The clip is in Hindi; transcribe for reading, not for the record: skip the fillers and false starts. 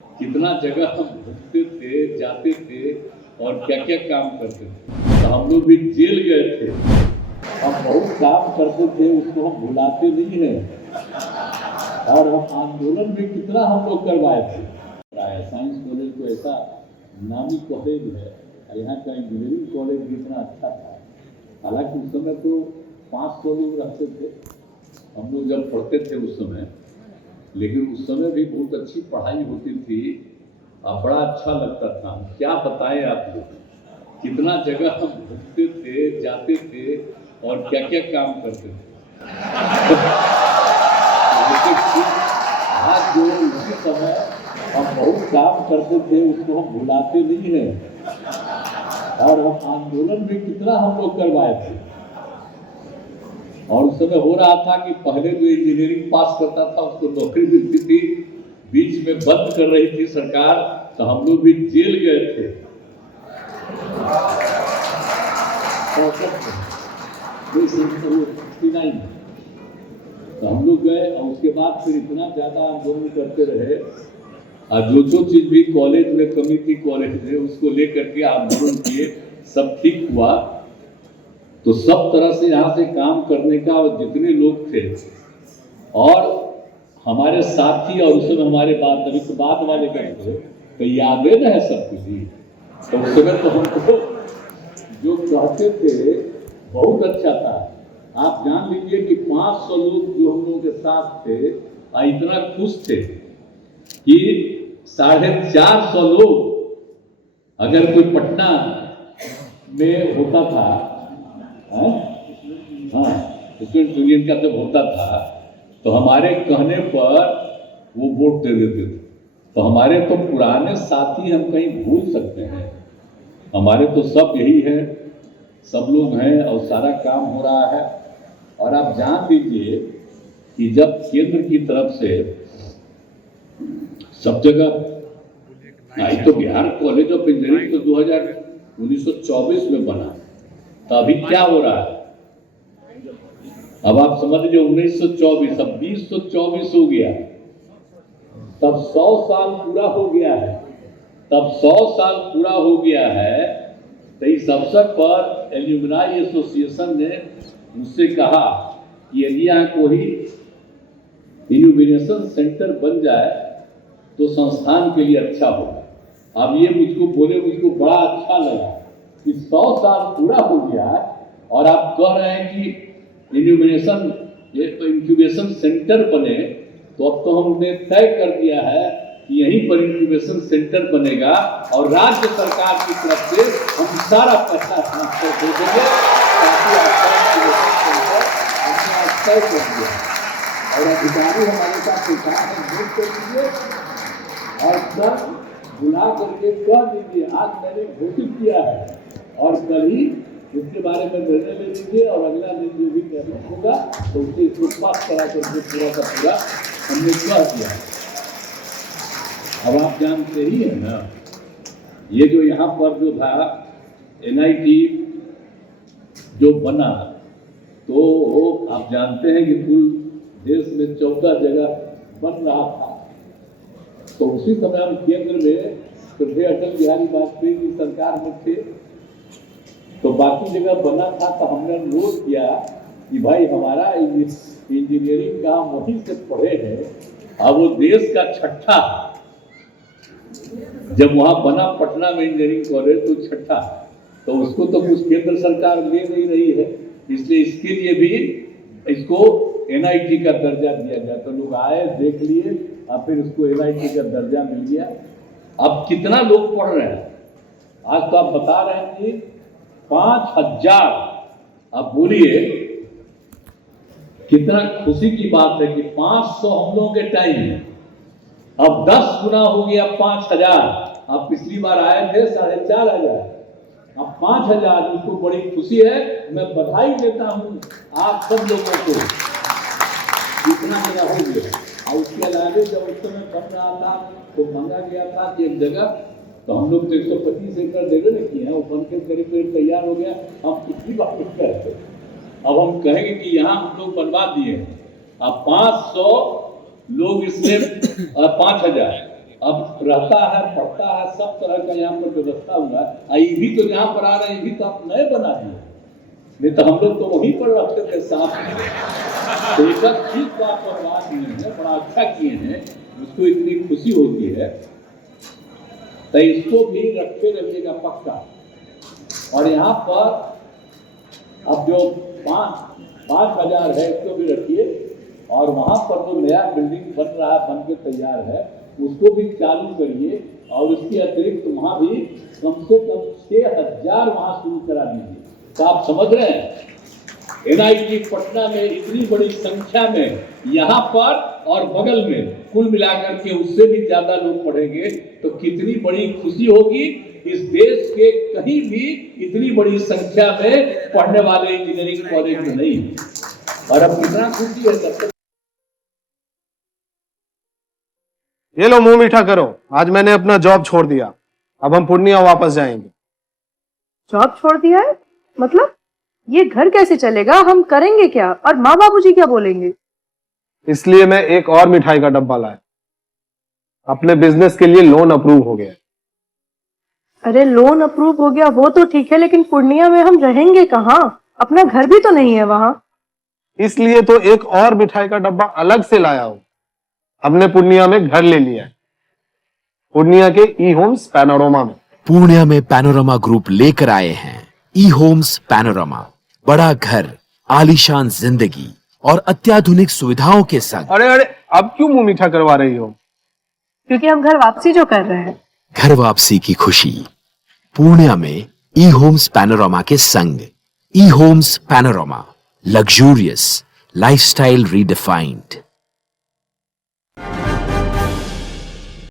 कितना जगह हम घूमते थे, जाते थे और क्या क्या काम करते थे। तो हम लोग भी जेल गए थे, हम बहुत काम करते थे, उसको हम भुलाते नहीं हैं। और हम आंदोलन भी कितना हम लोग करवाए थे। साइंस कॉलेज तो ऐसा नामी कॉलेज है, यहाँ का इंजीनियरिंग कॉलेज भी इतना अच्छा था। हालांकि उस समय तो 500 लोग रहते थे हम लोग जब पढ़ते थे उस समय, लेकिन उस समय भी बहुत अच्छी पढ़ाई होती थी और बड़ा अच्छा लगता था। क्या बताएं आप लोग, कितना जगह हम घूमते थे, जाते थे और क्या क्या काम करते थे। आज जो उसी समय हम बहुत काम करते थे, उसको हम भुलाते नहीं हैं। और हम आंदोलन भी कितना हम लोग करवाए थे। और उस समय हो रहा था कि पहले जो इंजीनियरिंग पास करता था उसको नौकरी मिलती थी, बीच में बंद कर रही थी सरकार, तो हम लोग भी जेल गए थे। तो हम लोग गए और उसके बाद फिर इतना ज्यादा आंदोलन करते रहे और जो चीज भी कॉलेज में कमी थी कॉलेज में, उसको लेकर के आंदोलन किए, सब ठीक हुआ। तो सब तरह से यहाँ से काम करने का जितने लोग थे और हमारे साथी और उसमें हमारे बाद वाले गए थे, तो यादें न है सब कुछ। तो उस समय तो हमको जो कहते थे बहुत अच्छा था। आप जान लीजिए कि 500 लोग जो हम लोगों के साथ थे इतना खुश थे कि 450 लोग अगर कोई पटना में होता था, हाँ स्टूडेंट यूनियन का जब होता था, तो हमारे कहने पर वो वोट दे देते थे। तो हमारे तो पुराने साथी हम कहीं भूल सकते हैं, हमारे तो सब यही है, सब लोग हैं और सारा काम हो रहा है। और आप जान लीजिए कि जब केंद्र की तरफ से सब जगह तो बिहार कॉलेज ऑफ इंजीनियरिंग तो 1924 में बना, तो अभी क्या हो रहा है, अब आप समझ लीजिए 1924, अब 2024 हो गया, तब 100 साल पूरा हो गया है। तब 100 साल पूरा हो गया है, तो इस अवसर पर एल्यूमनाई एसोसिएशन ने मुझसे कहा कि यदि यहाँ कोई इनोवेशन सेंटर बन जाए तो संस्थान के लिए अच्छा होगा। अब ये मुझको बोले, मुझको बड़ा अच्छा लगा कि 100 साल पूरा हो गया और आप कह रहे हैं कि इंक्यूबेशन सेंटर बने। तो अब तो हमने तय कर दिया है कि यहीं पर इंक्यूबेशन सेंटर बनेगा और राज्य सरकार की तरफ से हम सारा पैसा ट्रांसफर दे देंगे, ताकि आपका इंक्यूबेशन सेंटर हमने आज तय कर दिया और अधिकारी हमारे साथ काम नोट कर दीजिए और सब बुला करके कह दीजिए आज मैंने घोषित किया है और कल ही उसके बारे में निर्णय ले लीजिए और अगला दिन जो भी निर्णय होगा तो उसे इसको पास करा करके पूरा का पूरा हमने कह दिया। अब आप जानते ही है ना, ये जो यहाँ पर जो था NIT जो बना, तो आप जानते हैं कि कुल देश में 14 जगह बन रहा था। तो उसी समय हम केंद्र में श्रद्धेय अटल बिहारी वाजपेयी की सरकार में थे, तो बाकी जगह बना था। तो हमने अनुरोध किया कि भाई हमारा इंजीनियरिंग का हम वहीं से पढ़े हैं, अब वो देश का छठा, जब वहां बना पटना में इंजीनियरिंग कॉलेज तो छठा, तो उसको तो कुछ केंद्र सरकार दे नहीं रही है, इसलिए इसके लिए भी इसको NIT का दर्जा दिया गया। तो लोग आए, देख लिए और फिर उसको NIT का दर्जा मिल गया। अब कितना लोग पढ़ रहे हैं, आज तो आप बता रहे हैं कि 5000। अब बोलिए कितना खुशी की बात है कि 500 हम लोगों के टाइम में, अब 10 गुना हो गया 5000। अब पिछली बार आए थे 4500, अब 5000, उसको बड़ी खुशी है। मैं बधाई देता हूं आप सब लोगों को, इतना मेरा हो गया। और उसके अलावा जब उस समय बन रहा था तो मांगा गया था कि एक जगह, तो हम लोग 125 एकड़ जगह नहीं किए हैं, वो बन के करीब तैयार हो गया। हम पिछली बार कुछ कहते, अब हम कहेंगे कि यहाँ हम लोग बनवा दिए। अब 500 लोग इसमें 5000, अब रहता है, पढ़ता है, सब तरह का यहाँ पर व्यवस्था हुआ है। ये भी तो यहाँ पर आ रहे हैं, ये भी तो आप नए बना दिए, नहीं तो हम लोग तो वहीं पर रहते थे साथ में। तो एक चीज को आप बर्बाद किए हैं, बड़ा अच्छा किए हैं, उसको इतनी खुशी होती है, तो इसको भी रखते रहिएगा पक्का। और यहाँ पर अब जो 5,000 है इसको भी रखिए, और वहाँ पर जो नया बिल्डिंग बन रहा है, बन के तैयार है, उसको भी चालू करिए। और उसके अतिरिक्त वहाँ भी कम से कम 6,000 वहाँ शुरू करा दीजिए। तो आप समझ रहे हैं, NIT पटना में इतनी बड़ी संख्या में यहाँ पर और बगल में कुल मिलाकर के उससे भी ज्यादा लोग पढ़ेंगे, तो कितनी बड़ी खुशी होगी। इस देश के कहीं भी इतनी बड़ी संख्या में पढ़ने वाले इंजीनियरिंग कॉलेज में नहीं है, और अब कितना खुशी है सबसे। ये लो मुंह मीठा करो, आज मैंने अपना जॉब छोड़ दिया, अब हम पूर्णिया वापस जाएंगे। जॉब छोड़ दिया है? मतलब ये घर कैसे चलेगा? हम करेंगे क्या? और माँ बाबूजी क्या बोलेंगे? इसलिए मैं एक और मिठाई का डब्बा लाया, अपने बिजनेस के लिए लोन अप्रूव हो गया। अरे लोन अप्रूव हो गया वो तो ठीक है, लेकिन पूर्णिया में हम रहेंगे कहाँ? अपना घर भी तो नहीं है वहां। इसलिए तो एक और मिठाई का डब्बा अलग से लाया हूं। हमने पूर्णिया में घर ले लिया है, पूर्णिया के ई होम्स पैनोरमा में। पूर्णिया में पैनोरमा ग्रुप लेकर आए हैं ई होम्स पैनोरमा, बड़ा घर, आलीशान जिंदगी और अत्याधुनिक सुविधाओं के संग। अरे अरे, अब क्यों मुंह मीठा करवा रही हो? क्योंकि हम घर वापसी जो कर रहे हैं। घर वापसी की खुशी पूर्णिया में ई होम्स पैनोरमा के संग। E Homes Panorama, luxurious lifestyle redefined.